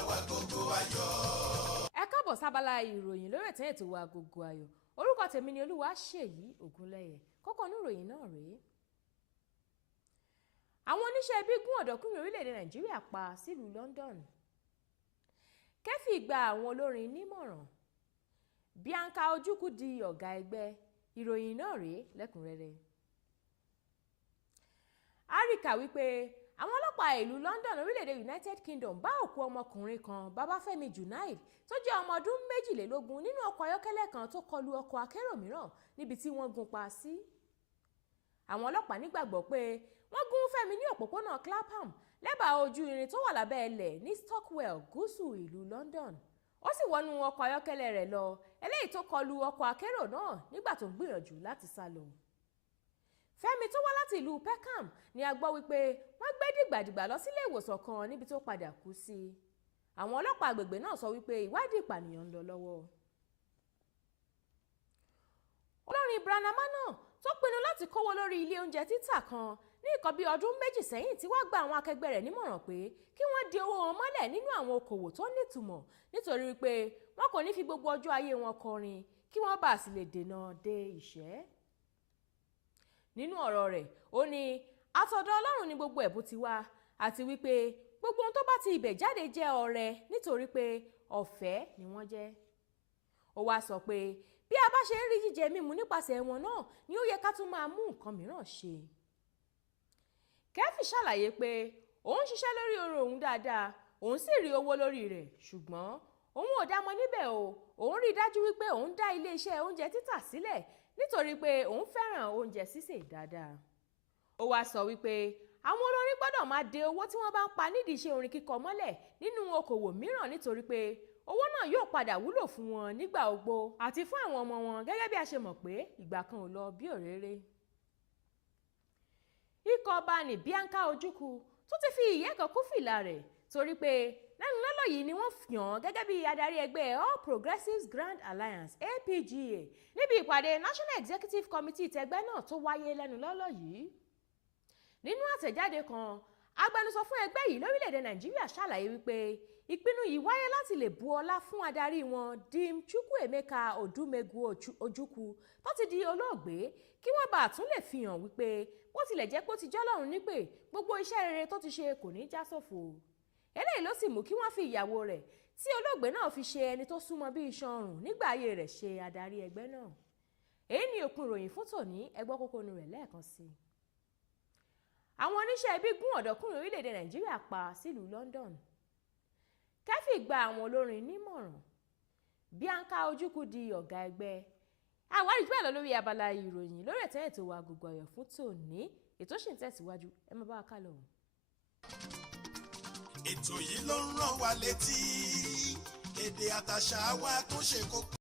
wa Agogo Ayo. Ẹ káàbọ̀ sábàlá ìròyìn lórí ètò wa Agogo Ayo. Orúkọ tèmi ni Olúwaṣèyí Ògúnlẹ́yẹ. Kókó inú ìròyìn náà rèé. Àwọn oníṣẹ́ ibi gún ọ̀dọ́kùnrin orílẹ̀-èdè Nàìjíríà pa sílùú London. KEFEE gba àwọn olórin nímọ̀ràn. BIANCA OJUKWU di ọ̀gá ẹgbẹ́. Ìròyìn náà rèé lẹ́kùnrẹ́rẹ́. Àríkà wípé àwọn ọlọ́pàá ìlú London orílẹ̀-èdè United Kingdom bá òkú ọmọkùnrin kan Babafẹ́mi Junaid tó jẹ́ ọmọ ọdún 22 nínú ọkọ̀ ayọ́kẹ́lẹ́ kan tó kọlu ọkọ̀ akérò mìíràn níbi tí wọ́n gún pa sí. Àwọn ọlọ́pàá nígbàgbọ́ pé wọ́n gún Fẹ́mi ní òpópónà Clapham lẹ́bàá ojú irin tó wà lábẹ́ ilẹ̀ ní Stockwell gúúsù ìlú London. Ó sì wọnú ọkọ̀ ayọ́kẹ́lẹ́ rẹ̀ lọ eléyìí tó kọlu ọkọ̀ akérò náà nígbà tó ń gbìyànjú láti sá lọ. Fẹ́mi tó wá láti ìlú Peckham ni a gbọ́ wípé wọ́n gbé dìgbàdìgbà lọ sílé ìwòsàn kan níbi tó padà kú sí. Àwọn ọlọ́pàá agbègbè náà sọ wípé ìwádìí ìpànìyàn ń lọ lọ́wọ́. Olórin Branama náà tó pinnu láti kówó lórí ilé oúnjẹ títà kan ní nǹkan bí ọdún 2 sẹ́yìn tí wọ́n gba àwọn akẹgbẹ́ rẹ̀ nímọ̀ràn pé kí wọ́n di owó wọn mọ́lẹ̀ nínú àwọn okòwò tó nítumọ̀ nítorí wípé wọn kò ní fi gbogbo ọjọ́ ayé wọn kọrin kí wọ́n bá sì lè dènà de ìṣẹ́. Nínú ọ̀rọ̀ rẹ̀ ó ní àtọ̀dọ̀ Ọlọ́run ni gbogbo ẹ̀bùn ti wá àti wípé gbogbo ohun tó bá ti ibẹ̀ jáde jẹ́ ọrẹ nítorí pé ọ̀fẹ́ ni wọ́n jẹ́. Ó wá sọ pé bí a bá ṣe ń rí jíjẹ mímu nípasẹ̀ wọn náà ni ó yẹ ká tún máa mú nǹkan mìíràn ṣe. KEFEE ṣàlàyé pé òun ṣiṣẹ́ lórí orin òun dáadáa òun sì rí owó lórí rẹ̀ ṣùgbọ́n òun ò dá mọ̀ níbẹ̀ o òun rí dájú wípé òun dá iléeṣẹ́ oúnjẹ títà sílẹ̀ nítorí pé òun fẹ́ràn oúnjẹ sísè dáadáa. Ó wá sọ wípé àwọn olórin gbọ́dọ̀ máa de owó tí wọ́n bá ń pa nídìí iṣẹ́ orin kíkọ mọ́lẹ̀ nínú okòwò mìíràn nítorí pé owó náà yóò padà wúlò fún wọn nígbà ogbó àti fún àwọn ọmọ wọn gẹ́gẹ́ bí a ṣe mọ̀ pé ìgbà kan ò lọ bí òréré. Ikọ̀ ọba ní BIANCA OJUKWU tó ti fi ìyẹ́ kan kún fìlà rẹ̀ torí pé lẹ́nu lọ́lọ́ yìí ni wọ́n yàn án gẹ́gẹ́ bí adarí ẹgbẹ́ All Progressives Grand Alliance APGA níbi ìpàdé National Executive Committee tẹgbẹ́ náà tó wáyé lẹ́nu lọ́lọ́ yìí. Nínú àtẹ̀jáde kan agbẹnusọ fún ẹgbẹ́ yìí lórílẹ̀‐èdè Nàìjíríà ṣàlàyé wípé ìpinnu yìí wáyé láti lè bu ọlá fún adarí wọn Dim Chukwuemeka Odumegwu Ojukwu tó ti di olóògbé kí wọ́n bá tún lè fi hàn wípé bó tilẹ̀ jẹ́ pé ó ti jọ́lọ́run nípè gbogbo iṣẹ́ rere tó ti ṣe kò ní já sófo. Eléyìí ló sì mú kí wọ́n fi ìyàwó rẹ̀ tí olóògbé náà fi ṣe ẹni tó súnmọ́ bí iṣan ọrùn nígbà ayé rẹ̀ ṣe adarí ẹgbẹ́ náà. Èyí ni òpin ìròyìn fún tòní, ẹ gbọ́ kókó inú rẹ̀ lẹ́ẹ̀kan sí i. Àwọn oníṣẹ́ ibi gún ọ̀dọ́kùnrin orílẹ̀-èdè Nàìjíríà pa sílùú London. KEFEE gba àwọn olórin nímọ̀ràn. BIANCA OJUKWU di ọ̀gá ẹgbẹ́. Àwárí bẹ́ẹ̀ lọ lórí abala ìròyìn lórí ètò wa Agogo Ayo fún tòní. Ètò ṣì ń tẹ̀síwájú, ẹ máa bá wa ká lọ. Ètò yìí ló ń rán wa létí èdè àtàṣà wa tó ṣe kókó.